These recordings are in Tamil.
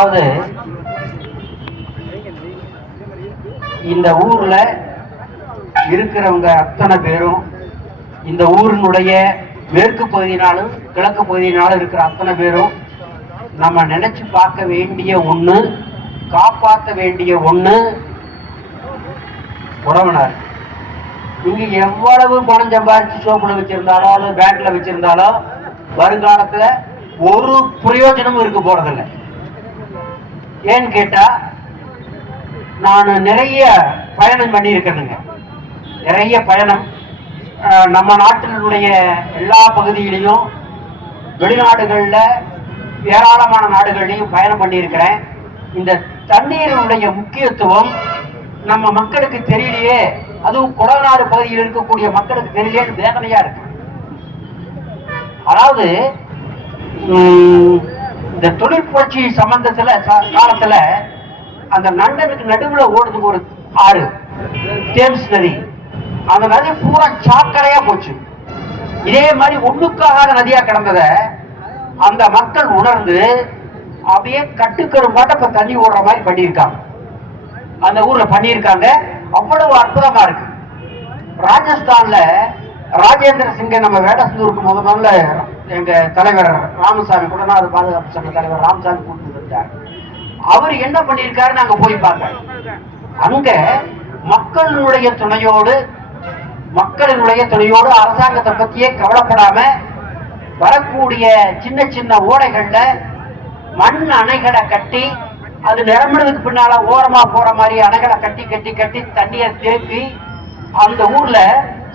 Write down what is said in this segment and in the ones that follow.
அதாவது இந்த ஊர்ல இருக்கிறவங்க அத்தனை பேரும், இந்த ஊரினுடைய மேற்கு பகுதியினாலும் கிழக்கு பகுதியினாலும் இருக்கிற அத்தனை பேரும் நம்ம நினைச்சு பார்க்க வேண்டிய ஒண்ணு, காப்பாற்ற வேண்டிய ஒண்ணு உறவினர். நீங்க எவ்வளவு பணம் சம்பாதிச்சு சோப்புல வச்சிருந்தாலோ அல்லது பேங்க்ல வச்சிருந்தாலோ வருங்காலத்துல ஒரு பிரயோஜனமும் இருக்க போறதில்லை. ஏன்னு கேட்டா, நான் நிறைய பயணம் பண்ணி இருக்கிறேங்க. நிறைய பயணம் நம்ம நாட்டினுடைய எல்லா பகுதியிலையும், வெளிநாடுகள்ல ஏராளமான நாடுகள்லையும் பயணம் பண்ணி இருக்கிறேன். இந்த தண்ணீரினுடைய முக்கியத்துவம் நம்ம மக்களுக்கு தெரியலையே, அதுவும் கொடநாடு பகுதியில் இருக்கக்கூடிய மக்களுக்கு தெரியலையே, வேதனையா இருக்கு. அதாவது இந்த தொழிற்புரட்சி சம்பந்தத்துல காலத்துல அந்த லண்டனுக்கு நடுவுல ஓடுது ஒரு ஆறு, தேம்ஸ் நதி. அந்த நதி பூரா சாக்கடையா போச்சு. இதே மாதிரி ஒண்ணுக்காக நதியா கிடந்தத அந்த மக்கள் உணர்ந்து அப்படியே கட்டுக்கரும்பாட்ட இப்ப தண்ணி ஓடுற மாதிரி பண்ணியிருக்காங்க. அந்த ஊர்ல பண்ணியிருக்காங்க. அவ்வளவு அற்புதமா இருக்கு. ராஜஸ்தான்ல ராஜேந்திர சிங்கை நம்ம வேடசந்தூருக்கு முதல்ல எங்க தலைவர் ராமசாமி, குடநாடு பாதுகாப்பு சங்க தலைவர் ராமசாமி கூட்டிட்டு வந்தார். அவர் என்ன பண்ணியிருக்காரு, நாங்க போய் பார்க்க. அங்க மக்களினுடைய துணையோடு அரசாங்கத்தை பத்தியே கவலைப்படாம வரக்கூடிய சின்ன சின்ன ஓடைகள்ல மண் அணைகளை கட்டி, அது நிரம்பினதுக்கு பின்னால ஓரமா போற மாதிரி அணைகளை கட்டி கட்டி கட்டி தண்ணியை தேக்கி அந்த ஊர்ல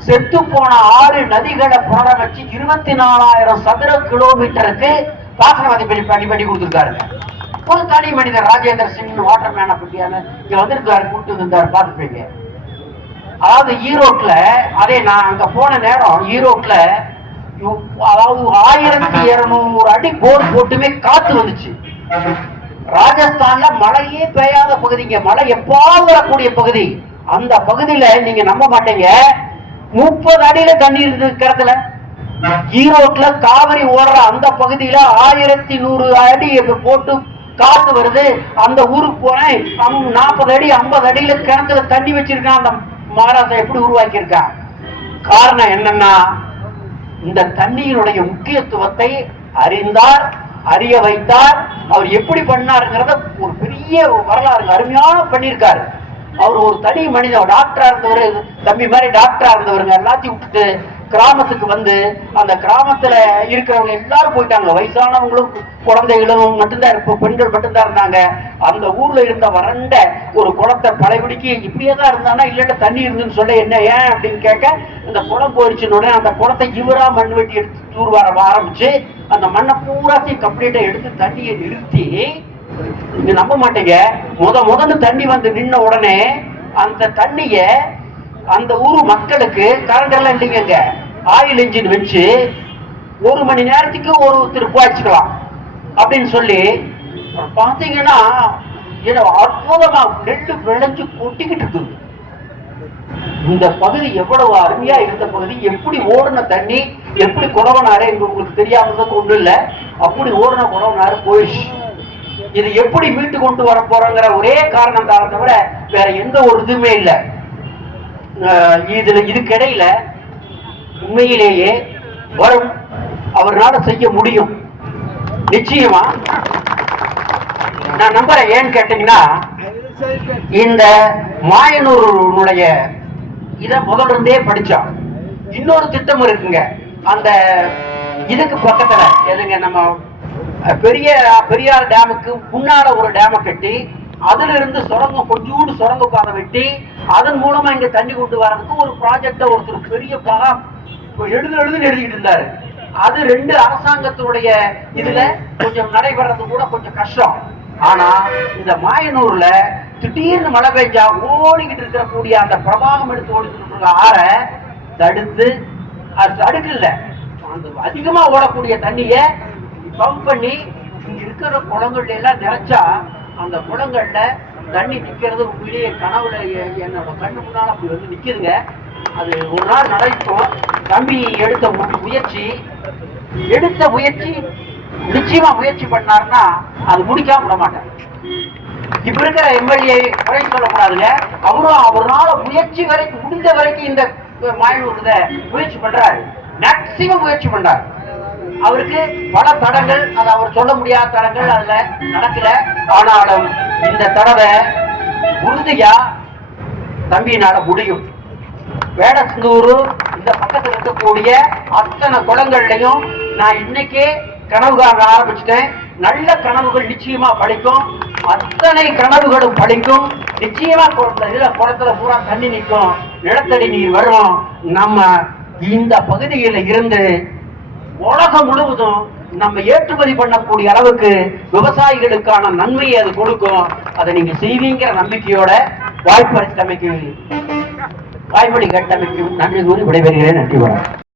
செத்து போன 6 நதிகளை புனரமைச்சு 24,000 சதுர கிலோமீட்டருக்கு பாசன மதிப்பீடு பண்ணி கொடுத்துருக்காருங்க. ஒரு தனி மனிதர் ராஜேந்திர சிங் வாட்டர் மேன் அப்படியான இங்க வந்திருக்காரு, கூட்டு இருந்தாரு, பார்த்துப்பீங்க. அதாவது ஈரோட்ல, அதே நான் அங்க போன நேரம் ஈரோட்ல அதாவது 1200 அடி போர் போட்டுமே காத்து வந்துச்சு. ராஜஸ்தான்ல மழையே பெய்யாத பகுதிங்க, மழை எப்பாவது வரக்கூடிய பகுதி. அந்த பகுதியில நீங்க நம்ப மாட்டீங்க, 30 அடியில தண்ணி இருக்கிறதுல ஈரோட்ல காவிரி ஓடுற அந்த பகுதியில 1100 அடி போட்டு காத்து வருது. அந்த ஊருக்கு போறேன், 40 அடி 50 அடியில கிணத்துல தண்ணி வச்சிருக்கான். அந்த மகாராஷ்டிரா எப்படி உருவாக்கி இருக்கான்? காரணம் என்னன்னா, இந்த தண்ணியினுடைய முக்கியத்துவத்தை அறிந்தார், அறிய வைத்தார். அவர் எப்படி பண்ணாருங்கிறத ஒரு பெரிய வரலாறு அருமையான பண்ணியிருக்காரு. அவர் ஒரு தனி மனிதன், டாக்டரா இருந்தவர், தம்பி மாதிரி டாக்டரா இருந்தவருங்க. எல்லாத்தையும் விட்டுட்டு கிராமத்துக்கு வந்து, அந்த கிராமத்துல இருக்கிறவங்க எல்லாரும் போயிட்டாங்க. வயசானவங்களும் குழந்தைகளும் மட்டும்தான், பெண்கள் மட்டும்தான் இருந்தாங்க. அந்த ஊர்ல இருந்த வறண்ட ஒரு குளத்தை பழையபடிக்கு இப்படியே தான் இருந்தானா, இல்லைன்னா தண்ணி இருந்துன்னு சொல்ல, என்ன ஏன் அப்படின்னு கேட்க, இந்த குளம் போயிடுச்சுன்னு அந்த குளத்தை இவரா மண் வெட்டி எடுத்து தூர்வார ஆரம்பிச்சு அந்த மண்ணை பூராத்தையும் கம்ப்ளீட்டா எடுத்து தண்ணியை நிறுத்தி, நீங்க நம்ப மாட்டீங்க, முதல்ல தண்ணி வந்து நின்ன உடனே அந்த தண்ணிய அந்த ஊரு மக்களுக்கு, கரண்ட் எல்லாம் இல்லைங்க, ஆயில் இன்ஜின் வச்சு 1 மணி நேரத்துக்கு ஒருத்தர் பாய்ச்சிக்கலாம் அப்படின்னு சொல்லி பாத்தீங்கன்னா அற்புதமா நெல்லு விளைஞ்சு கொட்டிக்கிட்டு இருக்குது. இந்த பகுதி எவ்வளவு அருமையா இருந்த பகுதி, எப்படி ஓடுன தண்ணி, எப்படி குடவனாரு உங்களுக்கு தெரியாமதுக்கு ஒண்ணு இல்ல, அப்படி ஓடுன குடவனாரு போயிடுச்சு. இது எப்படி மீட்டு கொண்டு வர போறோங்கிற ஒரே காரணம் தான், தவிர வேற எந்த ஒரு இதுவுமே இல்லை. இதுக்கிடையில உண்மையிலேயே வரும், அவரால செய்ய முடியும் நிச்சயமா, நான் நம்புறேன். ஏன்னு கேட்டீங்கன்னா, இந்த மாயனூருடைய இத முதல்ல இருந்தே படிச்சா. இன்னொரு திட்டம் இருக்குங்க, அந்த இதுக்கு பக்கத்துல எதுங்க, நம்ம பெரியார் டேமுக்கு முன்னால ஒரு டேமை கட்டி, அதுல இருந்து சுரங்கம், கொஞ்சோண்டு சுரங்க பாதை வெட்டி, அதன் மூலமா இங்க தண்ணி கொண்டு வரதுக்கு ஒரு ப்ராஜெக்ட ஒருத்தர் பெரிய எழுதிக்கிட்டு இருந்தாரு. அது 2 அரசாங்கத்தினுடைய இதுல கொஞ்சம் நடைபெறது கூட கொஞ்சம் கஷ்டம். ஆனா இந்த மாயனூர்ல திடீர்னு மழை பெஞ்சா ஓடிக்கிட்டு இருக்கக்கூடிய அந்த பிரபாகம் எடுத்து ஓடிக்கிட்டு இருக்க ஆற தடுத்து, அது தடுக்கல, அந்த அதிகமா ஓடக்கூடிய தண்ணிய பம்ப் பண்ணி இங்க இருக்கிற குளங்கள்ல எல்லாம் நிறைச்சா, அந்த குளங்கள்ல தண்ணி நிக்கிறது உண்மையிலேயே கனவுல என்னோட கண்ணு முன்னால அப்படி வந்து நிக்குதுங்க. அது ஒரு நாள் நடக்கும். தம்பி எடுத்த முயற்சி நிச்சயமா முயற்சி பண்ணாருன்னா அது முடிக்காம விட மாட்டார். இப்ப இருக்கிற எம்எல்ஏ குறை சொல்லக்கூடாதுங்க. அவரும் அவரால முயற்சி வரைக்கும் முடிந்த வரைக்கும் இந்த மாயனூர்ல முயற்சி பண்றாரு, மேக்சிமம் முயற்சி பண்றாரு. அவருக்கு பல தடங்கள், அது அவர் சொல்ல முடியாத தடங்கள் அதுல நடக்கல. ஆனாலும் இந்த தடவை உறுதியா தம்பியினால முடியும். வேடசந்தூர் இந்த பக்கத்தில் இருக்கக்கூடிய அத்தனை குளங்கள்லையும் நான் இன்னைக்கே கனவு காண ஆரம்பிச்சுட்டேன். நல்ல கனவுகள் நிச்சயமா பழிக்கும், அத்தனை கனவுகளும் பழிக்கும். நிச்சயமா குளத்துல பூரா தண்ணி நிற்கும், நிலத்தடி நீர் வரும். நம்ம இந்த பகுதியில் இருந்து உலகம் முழுவதும் நம்ம ஏற்றுமதி பண்ணக்கூடிய அளவுக்கு விவசாயிகளுக்கான நன்மையை அது கொடுக்கும். அதை நீங்க செய்வீங்கிற நம்பிக்கையோட வாய்ப்பளித்தமைக்கு வாய்மொழி கேட்டமைக்கு நன்றி கூறி விடைபெறுகிறேன். நன்றி வணக்கம்.